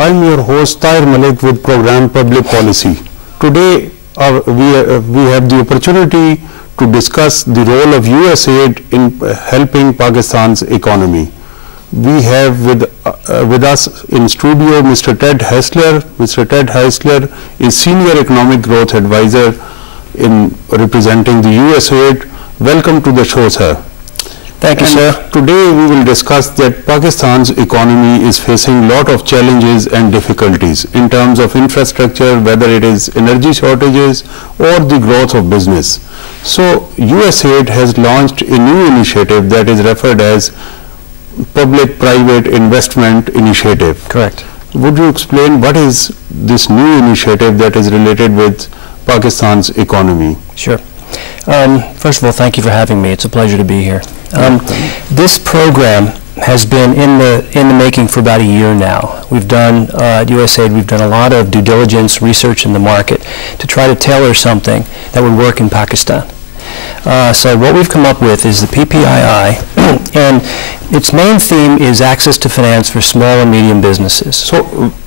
I'm your host Tahir Malik with Program Public Policy. Today we have the opportunity to discuss the role of USAID in helping Pakistan's economy. We have with us in studio Mr. Ted Heisler. Mr. Ted Heisler is Senior Economic Growth Advisor in representing the USAID. Welcome to the show, sir. Thank you, sir. Today we will discuss that Pakistan's economy is facing a lot of challenges and difficulties in terms of infrastructure, whether it is energy shortages or the growth of business. So USAID has launched a new initiative that is referred as Public-Private Investment Initiative. Correct. Would you explain what is this new initiative that is related with Pakistan's economy? Sure. First of all, thank you for having me. It's a pleasure to be here. This program has been in the making for about a year now. We've done, at USAID, we've done a lot of due diligence research in the market to try to tailor something that would work in Pakistan. So what we've come up with is the PPII, and its main theme is access to finance for small and medium businesses. So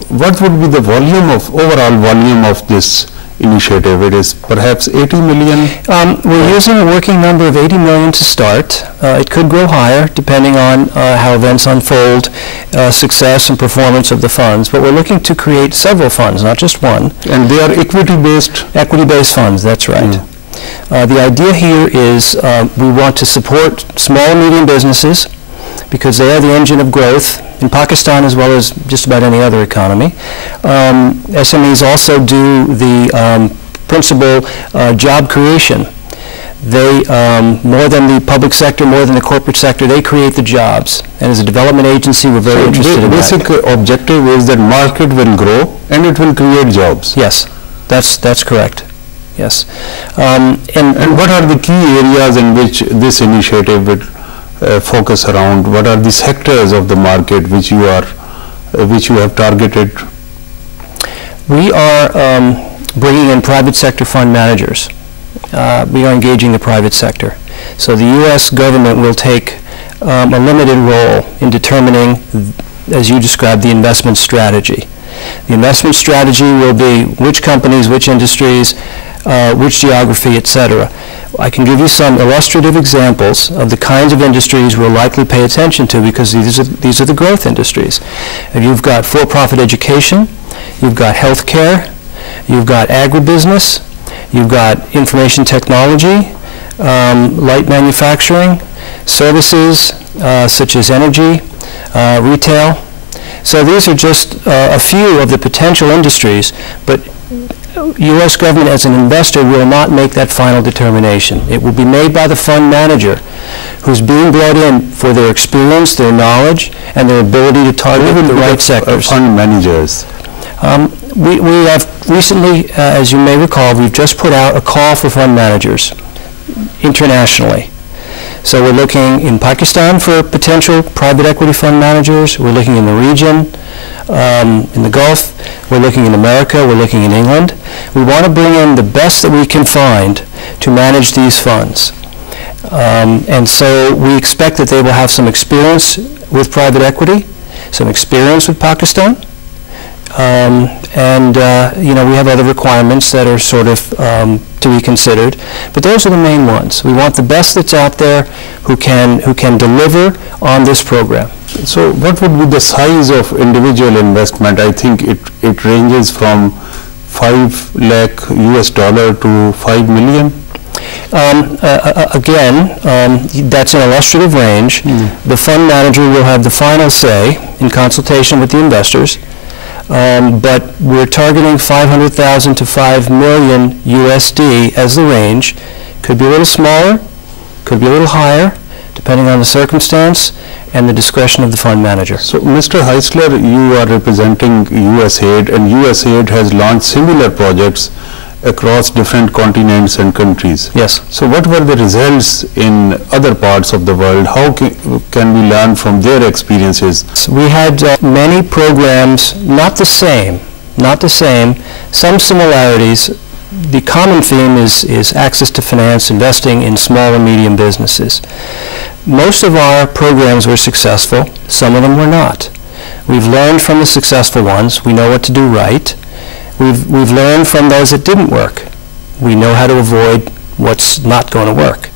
what would be the overall volume of this initiative? It is perhaps 80 million? We're using a working number of 80 million to start. It could grow higher depending on how events unfold, success and performance of the funds, but we're looking to create several funds, not just one. And they are equity-based? Equity-based funds, that's right. The idea here is we want to support small and medium businesses because they are the engine of growth in Pakistan as well as just about any other economy. SMEs also do the principal job creation. They, more than the public sector, more than the corporate sector, they create the jobs. And as a development agency, we're very interested in that. The basic objective is that market will grow and it will create jobs. Yes, that's correct. Yes. And what are the key areas in which this initiative would focus around? What are the sectors of the market which you have targeted? We are bringing in private sector fund managers. We are engaging the private sector. So the U.S. government will take a limited role in determining, as you described, the investment strategy. The investment strategy will be which companies, which industries, which geography, etc. I can give you some illustrative examples of the kinds of industries we'll likely pay attention to because these are the growth industries. And you've got for-profit education, you've got healthcare, you've got agribusiness, you've got information technology, light manufacturing, services such as energy, retail. So these are just a few of the potential industries, but U.S. government as an investor will not make that final determination. It will be made by the fund manager who's being brought in for their experience, their knowledge, and their ability to target the right sectors. Fund managers? We have recently, as you may recall, we've just put out a call for fund managers internationally. So we're looking in Pakistan for potential private equity fund managers. We're looking in the region, in the Gulf. We're looking in America. We're looking in England. We want to bring in the best that we can find to manage these funds. And so we expect that they will have some experience with private equity, some experience with Pakistan. You know, we have other requirements that are sort of to be considered, but those are the main ones. We want the best that's out there who can deliver on this program. So what would be the size of individual investment? I think it ranges from 5 lakh US dollar to 5 million. Again, that's an illustrative range. The fund manager will have the final say in consultation with the investors. But we're targeting 500,000 to 5 million USD as the range. Could be a little smaller, could be a little higher, depending on the circumstance and the discretion of the fund manager. So, Mr. Heisler, you are representing USAID, and USAID has launched similar projects across different continents and countries. Yes. So what were the results in other parts of the world? How can we learn from their experiences? We had many programs, not the same, some similarities. The common theme is access to finance, investing in small and medium businesses. Most of our programs were successful, some of them were not. We've learned from the successful ones. We know what to do right. We've learned from those that didn't work. We know how to avoid what's not going to work.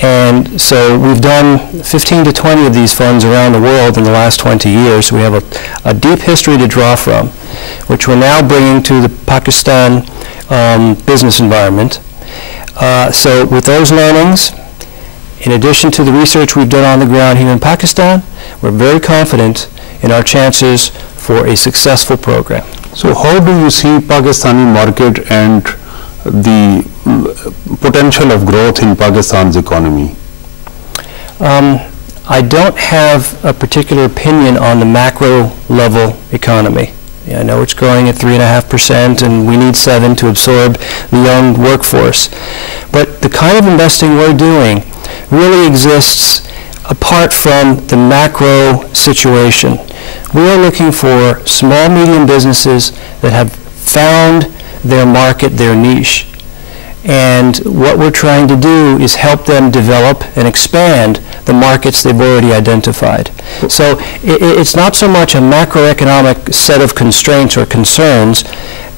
And so we've done 15 to 20 of these funds around the world in the last 20 years. We have a deep history to draw from, which we're now bringing to the Pakistan business environment. So with those learnings, in addition to the research we've done on the ground here in Pakistan, we're very confident in our chances for a successful program. So how do you see Pakistani market and the potential of growth in Pakistan's economy? I don't have a particular opinion on the macro level economy. I know it's growing at 3.5% and we need 7 to absorb the young workforce. But the kind of investing we're doing really exists apart from the macro situation. We are looking for small, medium businesses that have found their market, their niche. And what we're trying to do is help them develop and expand the markets they've already identified. So it's not so much a macroeconomic set of constraints or concerns.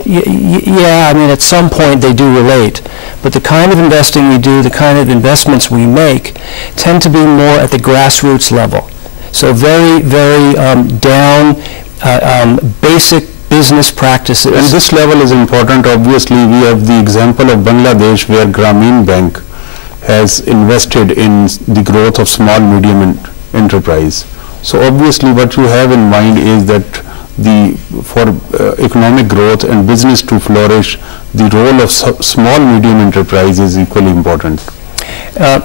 Yeah, I mean, at some point they do relate. But the kind of investing we do, the kind of investments we make, tend to be more at the grassroots level. So very, very down, basic business practices. And this level is important. Obviously, we have the example of Bangladesh, where Grameen Bank has invested in the growth of small, medium enterprise. So obviously, what you have in mind is that for economic growth and business to flourish, the role of small, medium enterprise is equally important.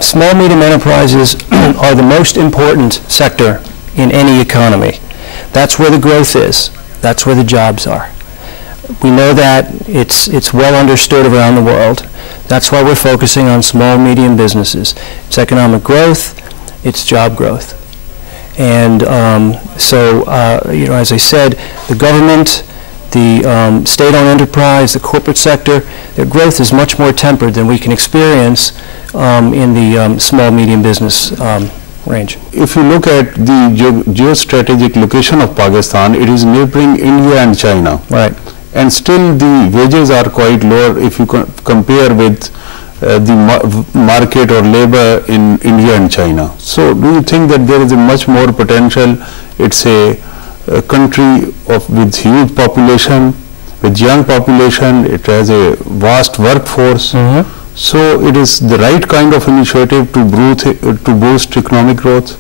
Small, medium enterprises are the most important sector in any economy. That's where the growth is. That's where the jobs are. We know that it's well understood around the world. That's why we're focusing on small, medium businesses. It's economic growth, it's job growth. And you know, as I said, the government, the state-owned enterprise, the corporate sector, their growth is much more tempered than we can experience in the small, medium business range. If you look at the geostrategic location of Pakistan, it is neighboring India and China. Right. And still the wages are quite lower if you compare with the market or labor in India and China. So do you think that there is a much more potential? It's a country with huge population, with young population, it has a vast workforce. Mm-hmm. So it is the right kind of initiative to boost economic growth?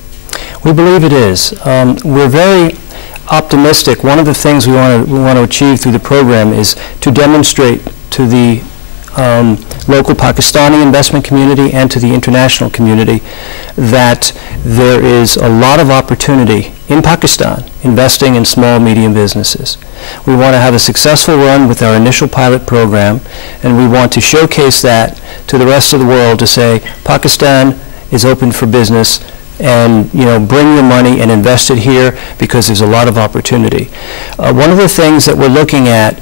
We believe it is. We're very optimistic. One of the things we want to achieve through the program is to demonstrate to the local Pakistani investment community and to the international community that there is a lot of opportunity in Pakistan investing in small, medium businesses. We want to have a successful run with our initial pilot program, and we want to showcase that to the rest of the world to say Pakistan is open for business, and bring your money and invest it here because there's a lot of opportunity. One of the things that we're looking at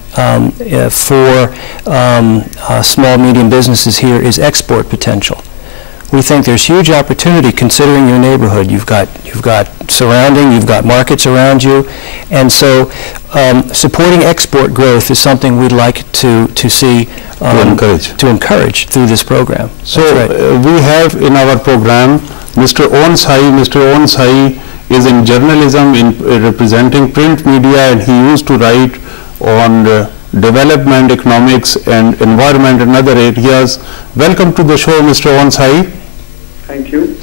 for small, medium businesses here is export potential. We think there's huge opportunity considering your neighborhood. You've got surrounding, you've got markets around you, and so supporting export growth is something we'd like to see to encourage through this program. So we have in our program Mr. Onsai. Mr. Onsai is in journalism, in representing print media, and he used to write on development, economics, and environment and other areas. Welcome to the show, Mr. Onsai. Thank you.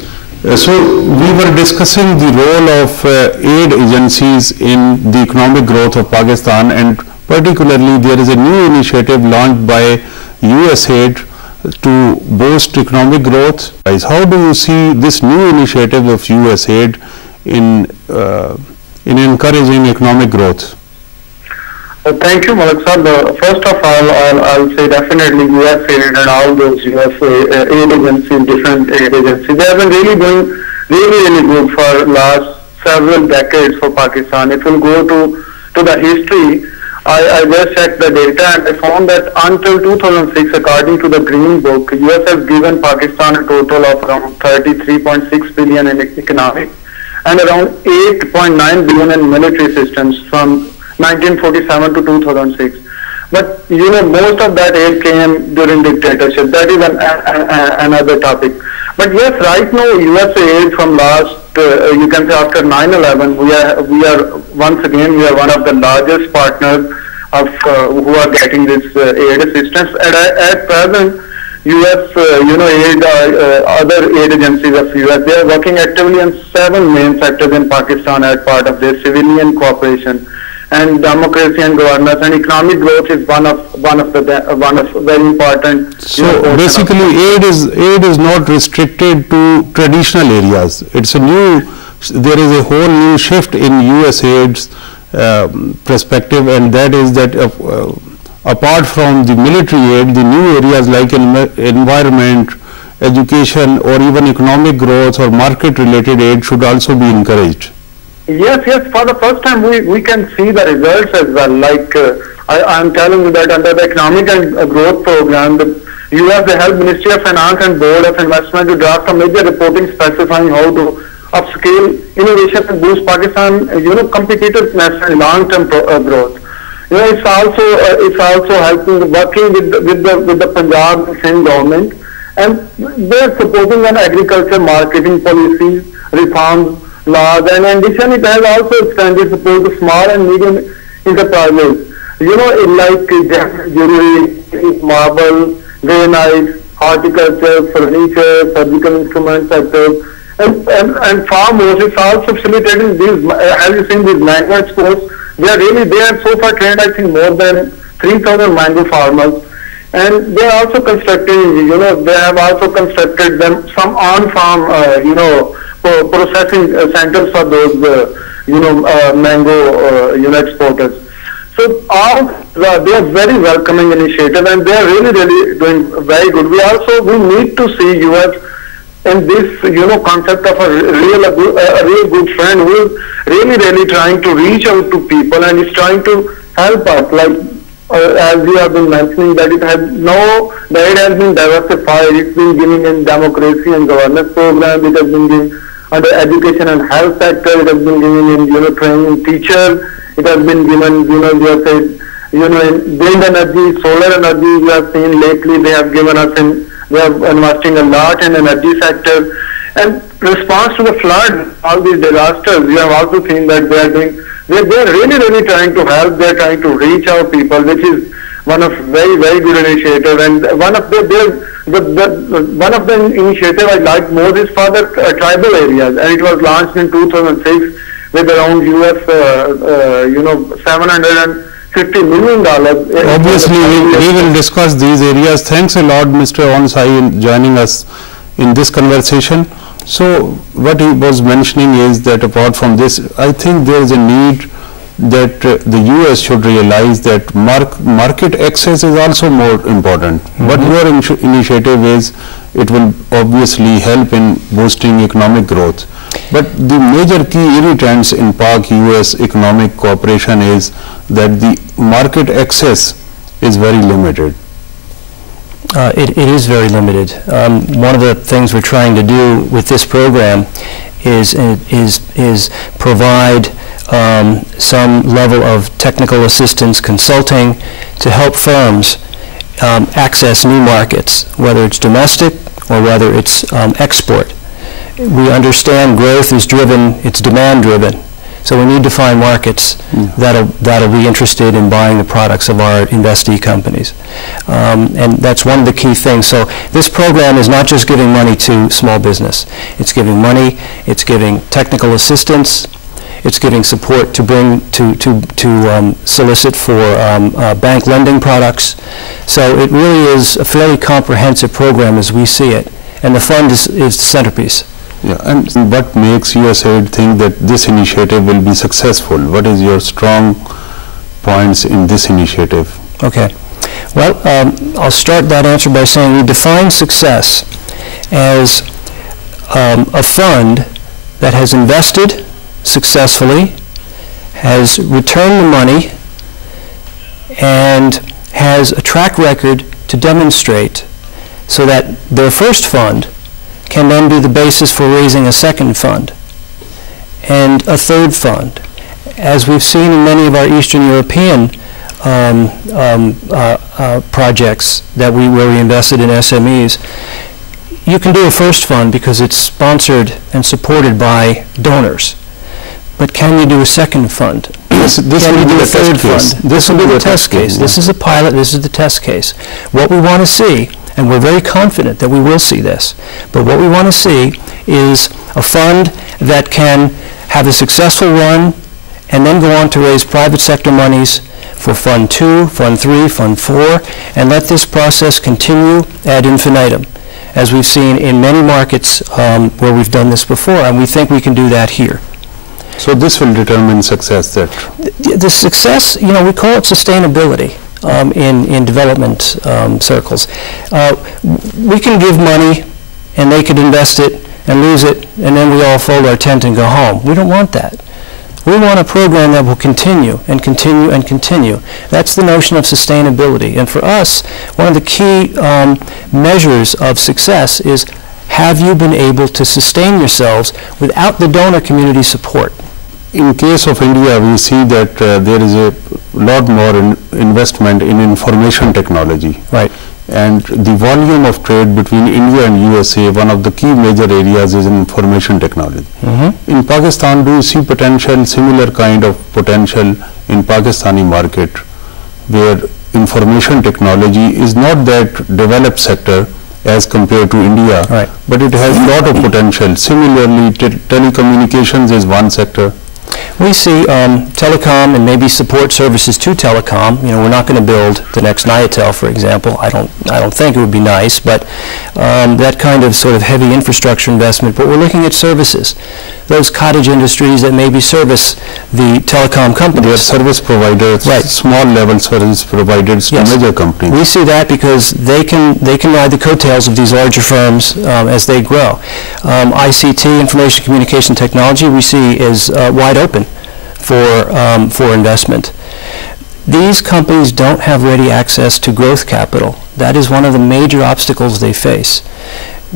So we were discussing the role of aid agencies in the economic growth of Pakistan, and particularly there is a new initiative launched by USAID to boost economic growth. How do you see this new initiative of USAID in encouraging economic growth? Thank you, Malik sir. First of all, I'll say definitely USAID and all those USAID aid agencies, different aid agencies, they have been really doing really good for last several decades for Pakistan. If you go to the history, I just checked the data and I found that until 2006, according to the Green Book, US has given Pakistan a total of around 33.6 billion in economic and around 8.9 billion in military assistance from 1947 to 2006. But you know, most of that aid came during dictatorship. That is another topic. But yes, right now USAID from last, you can say after 9/11, we are once again we are one of the largest partners of who are getting this aid assistance. At present, US, aid, other aid agencies of US, they are working actively in 7 main sectors in Pakistan as part of their civilian cooperation. And democracy and governance and economic growth is one of very important. So basically, aid is not restricted to traditional areas. It's there is a whole new shift in USAID's perspective, and that is that apart from the military aid, the new areas like environment, education, or even economic growth or market-related aid should also be encouraged. Yes, for the first time we can see the results as well. Like I'm telling you that under the economic and growth program, the US, the helped Ministry of Finance and Board of Investment to draft a major reporting specifying how to upscale innovation and boost Pakistan, competitiveness and long-term growth. It's also helping working with the Punjab and Sindh government, and they're supporting an agriculture marketing policies, reforms, laws, and in addition it has also extended support to small and medium enterprises. Like jewelry, marble, granite, horticulture, furniture, surgical instruments sectors, and far more. It's also facilitating these. Have you seen these mango exports? They are so far trained, I think, more than 3,000 mango farmers, and they are also constructing. They have also constructed them some on-farm, processing centers for those, mango, exporters. So they are very welcoming initiative, and they are really doing very good. We need to see US in this, concept of a real good friend who is really trying to reach out to people and is trying to help us. Like as you have been mentioning, that it has been diversified. It's been given in democracy and governance program. It has been given under education and health sector. It has been given in training teachers. It has been given in wind energy, solar energy. We have seen lately they have given us they are investing a lot in energy sector. And response to the flood, all these disasters, we have also seen that they are really trying to help. They are trying to reach out people, which is one of very good initiative. And one of the initiative I like most is for the tribal areas, and it was launched in 2006 with around US $750 million. Obviously, we will discuss these areas. Thanks a lot, Mr. Onsai, in joining us in this conversation. So what he was mentioning is that apart from this, I think there is a need that the US should realize that market access is also more important. What your initiative is, it will obviously help in boosting economic growth. But the major key irritants in Pak-US economic cooperation is that the market access is very limited. It is very limited. One of the things we're trying to do with this program is provide some level of technical assistance consulting to help firms access new markets, whether it's domestic or whether it's export. We understand growth is driven, it's demand driven. So we need to find markets that'll be interested in buying the products of our investee companies. And that's one of the key things. So this program is not just giving money to small business. It's giving money, it's giving technical assistance, it's giving support to bring to solicit for bank lending products. So it really is a fairly comprehensive program as we see it. And the fund is the centerpiece. Yeah, and what makes USAID think that this initiative will be successful? What is your strong points in this initiative? Okay. Well, I'll start that answer by saying we define success as a fund that has invested successfully, has returned the money, and has a track record to demonstrate so that their first fund can then be the basis for raising a second fund. and a third fund. As we've seen in many of our Eastern European projects where we invested in SMEs, you can do a first fund because it's sponsored and supported by donors. But can you do a second fund? This Can will you be do the a third test case. fund? This will be the test case. This is a pilot. This is the test case. What we want to see, and we're very confident that we will see this, but what we want to see is a fund that can have a successful run and then go on to raise private sector monies for Fund 2, Fund 3, Fund 4, and let this process continue ad infinitum, as we've seen in many markets where we've done this before, and we think we can do that here. So this will determine success. That the success, you know, we call it sustainability in development circles. We can give money and they could invest it and lose it, and then we all fold our tent and go home. We don't want that. We want a program that will continue and continue and continue. That's the notion of sustainability. And for us, one of the key measures of success is, have you been able to sustain yourselves without the donor community support? in case of India, we see that there is a lot more investment in information technology. Right. And the volume of trade between India and USA, one of the key major areas is in information technology. Mm-hmm. In Pakistan, do you see potential, similar kind of potential in Pakistani market, where information technology is not that developed sector as compared to India, right, but it has a lot of potential. Similarly, telecommunications is one sector. We see telecom and maybe support services to telecom. You know, we're not going to build the next Niatel, for example. I don't think it would be nice, but that kind of sort of heavy infrastructure investment. But we're looking at services, those cottage industries that maybe service the telecom companies. They are service providers, right, small level service providers, yes, to major companies. We see that because they can ride the coattails of these larger firms as they grow. ICT, information communication technology, we see is wide open for investment. These companies don't have ready access to growth capital. That is one of the major obstacles they face.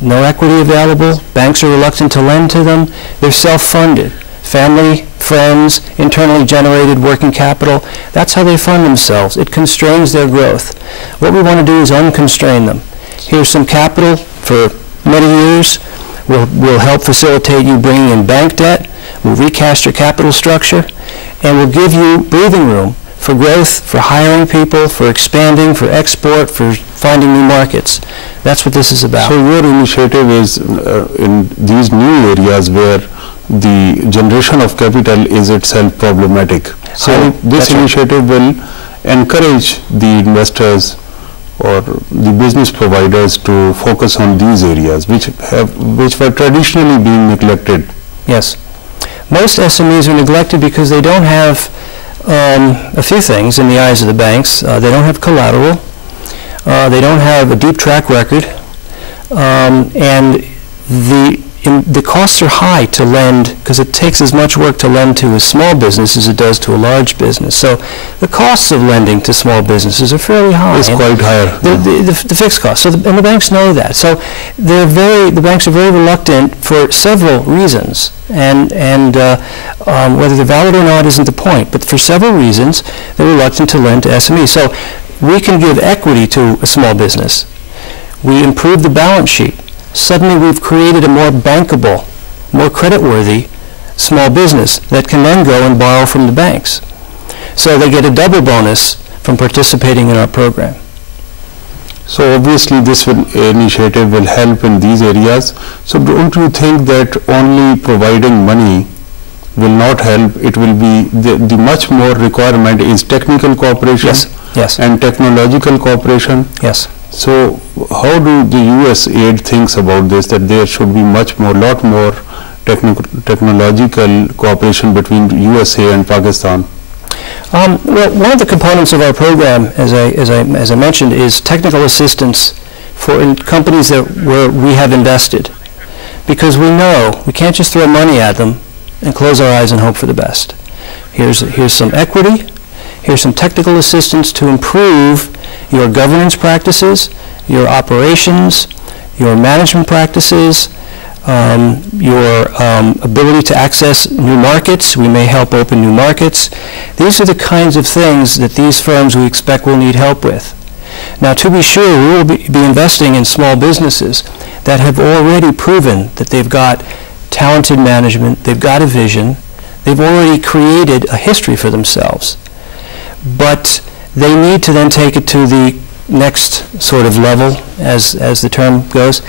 No equity available, banks are reluctant to lend to them, they're self-funded. Family, friends, internally generated working capital, that's how they fund themselves. It constrains their growth. What we want to do is unconstrain them. Here's some capital for many years. We'll help facilitate you bringing in bank debt. We'll recast your capital structure, and we'll give you breathing room for growth, for hiring people, for expanding, for export, for finding new markets. That's what this is about. So your initiative is in these new areas where the generation of capital is itself problematic. So this initiative will encourage the investors or the business providers to focus on these areas which were traditionally being neglected. Yes. Most SMEs are neglected because they don't have a few things in the eyes of the banks. They don't have collateral. They don't have a deep track record. And the costs are high to lend because it takes as much work to lend to a small business as it does to a large business. So the costs of lending to small businesses are fairly high. It's quite higher. The fixed costs. So and the banks know that. So the banks are very reluctant for several reasons. And whether they're valid or not isn't the point. But for several reasons, they're reluctant to lend to SMEs. So we can give equity to a small business. We improve the balance sheet. Suddenly we've created a more bankable, more creditworthy small business that can then go and borrow from the banks. So they get a double bonus from participating in our program. So obviously this initiative will help in these areas. So don't you think that only providing money will not help? It will be the much more requirement is technical cooperation, yes, yes, and technological cooperation. Yes. So how do the USAID thinks about this, that there should be lot more technological cooperation between USA and Pakistan? Well, one of the components of our program, as I mentioned, is technical assistance for companies where we have invested, because we know we can't just throw money at them and close our eyes and hope for the best. Here's some equity. Here's some technical assistance to improve your governance practices, your operations, your management practices, your ability to access new markets. We may help open new markets. These are the kinds of things that these firms we expect will need help with. Now, to be sure, we will be investing in small businesses that have already proven that they've got talented management, they've got a vision, they've already created a history for themselves. But they need to then take it to the next sort of level, as the term goes,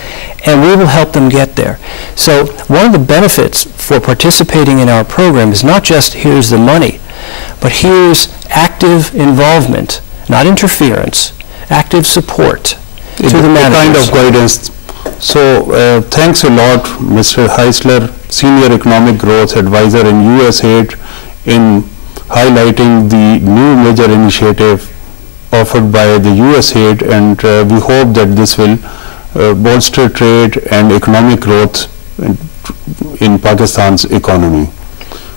and we will help them get there. So one of the benefits for participating in our program is not just here's the money, but here's active involvement, not interference, active support to the managers. Kind of guidance. So thanks a lot, Mr. Heisler, Senior Economic Growth Advisor in USAID, in highlighting the new major initiative offered by the USAID, and we hope that this will bolster trade and economic growth in Pakistan's economy.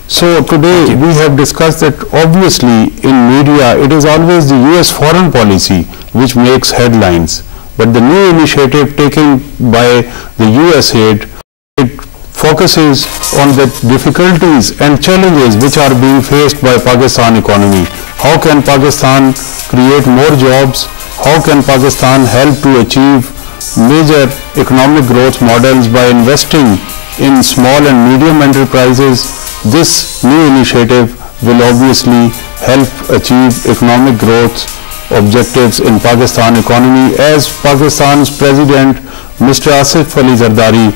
So today we have discussed that obviously in media it is always the US foreign policy which makes headlines, but the new initiative taken by the USAID, it focuses on the difficulties and challenges which are being faced by Pakistan economy. How can Pakistan create more jobs? How can Pakistan help to achieve major economic growth models by investing in small and medium enterprises? This new initiative will obviously help achieve economic growth objectives in Pakistan economy, as Pakistan's President Mr. Asif Ali Zardari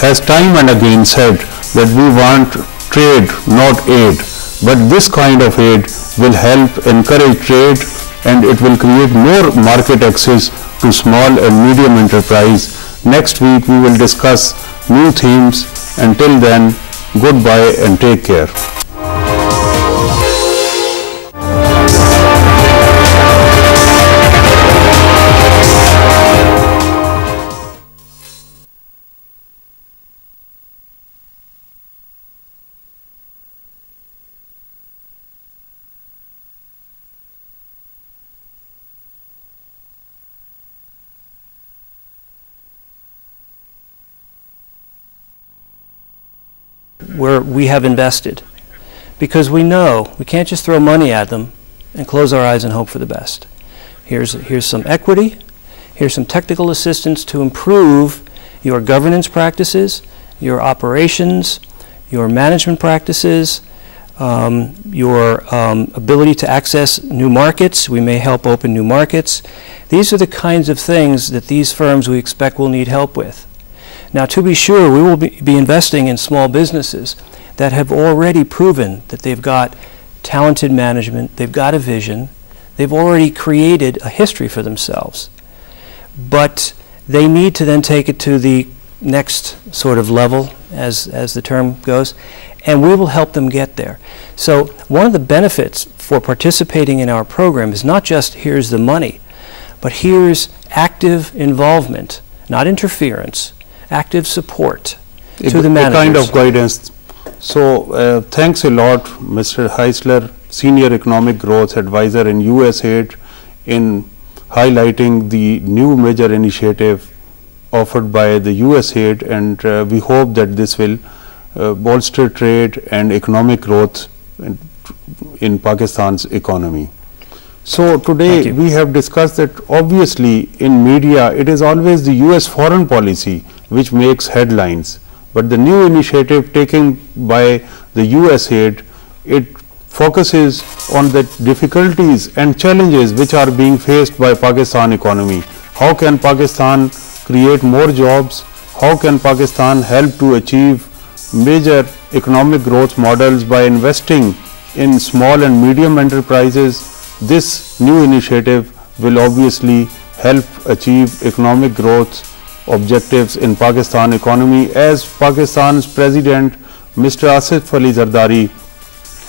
has time and again said that we want trade, not aid, but this kind of aid will help encourage trade, and it will create more market access to small and medium enterprise. Next week we will discuss new themes. Until then, goodbye and take care. Where we have invested, because we know we can't just throw money at them and close our eyes and hope for the best. Here's some equity, here's some technical assistance to improve your governance practices, your operations, your management practices, your ability to access new markets. We may help open new markets. These are the kinds of things that these firms we expect will need help with. Now, to be sure, we will be investing in small businesses that have already proven that they've got talented management, they've got a vision, they've already created a history for themselves. But they need to then take it to the next sort of level, as the term goes, and we will help them get there. So one of the benefits for participating in our program is not just here's the money, but here's active involvement, not interference, active support to the managers. Kind of guidance. So thanks a lot, Mr. Heisler, Senior Economic Growth Advisor in USAID, in highlighting the new major initiative offered by the USAID, and we hope that this will bolster trade and economic growth in Pakistan's economy. So today we have discussed that obviously in media it is always the US foreign policy which makes headlines, but the new initiative taken by the USAID, it focuses on the difficulties and challenges which are being faced by Pakistan economy. How can Pakistan create more jobs? How can Pakistan help to achieve major economic growth models by investing in small and medium enterprises? This new initiative will obviously help achieve economic growth objectives in Pakistan economy, as Pakistan's President Mr. Asif Ali Zardari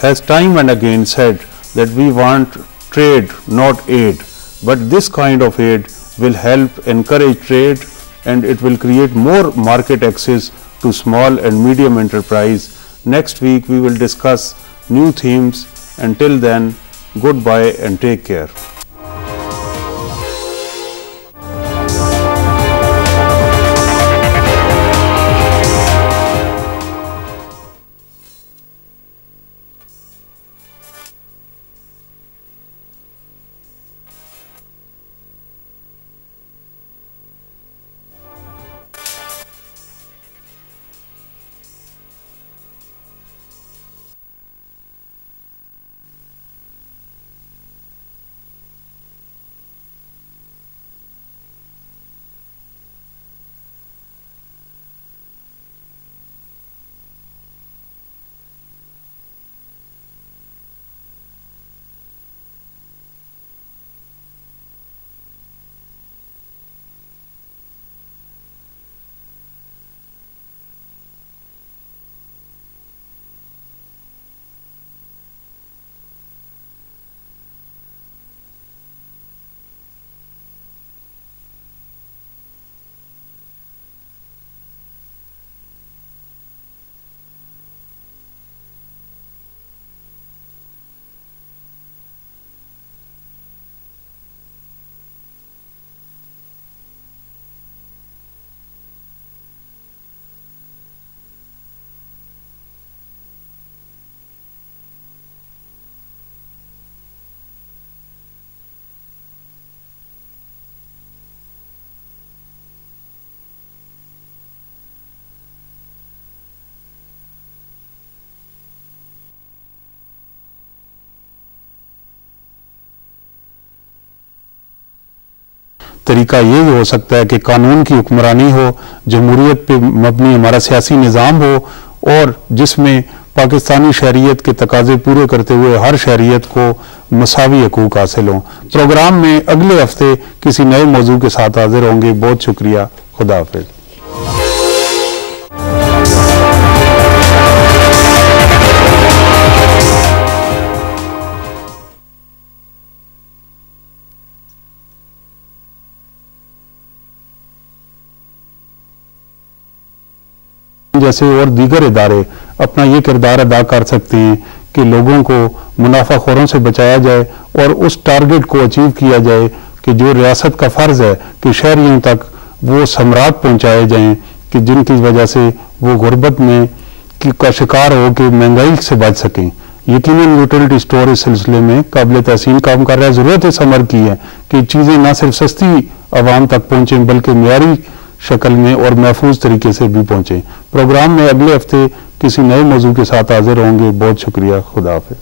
has time and again said that we want trade, not aid, but this kind of aid will help encourage trade, and it will create more market access to small and medium enterprise. Next week we will discuss new themes. Until then, goodbye and take care. तरीका ये हो सकता है कि कानून की हुक्मरानी हो, जमहूरियत पे मबनी हमारा सियासी निज़ाम हो और जिसमें पाकिस्तानी शहरियत के तकाजे पूरे करते हुए हर शहरियत को मसावी हकूक हासिल हों। प्रोग्राम में अगले हफ्ते किसी नए मौजू के साथ हाजिर होंगे। बहुत शुक्रिया। खुदा हाफिज। जैसे और दीगर इदारे अपना ये किरदार अदा कर सकते हैं कि लोगों को मुनाफाखोरों से बचाया जाए और उस टारगेट को अचीव किया जाए कि जो रियासत का फ़र्ज़ है कि शहरियों तक वो समरात पहुँचाए जाएँ कि जिनकी वजह से वो गुर्बत में का शिकार हो कि महंगाई से बच सकें। यकीनन यूटिलिटी स्टोर इस सिलसिले में काबिल तहसीन काम कर रहा है। ज़रूरत इस अमर की है कि चीज़ें न सिर्फ सस्ती आवाम तक पहुँचें बल्कि मेयारी शक्ल में और महफूज तरीके से भी पहुँचें। प्रोग्राम में अगले हफ्ते किसी नए मौजू के साथ हाजिर होंगे। बहुत शुक्रिया। खुदा हाफिज।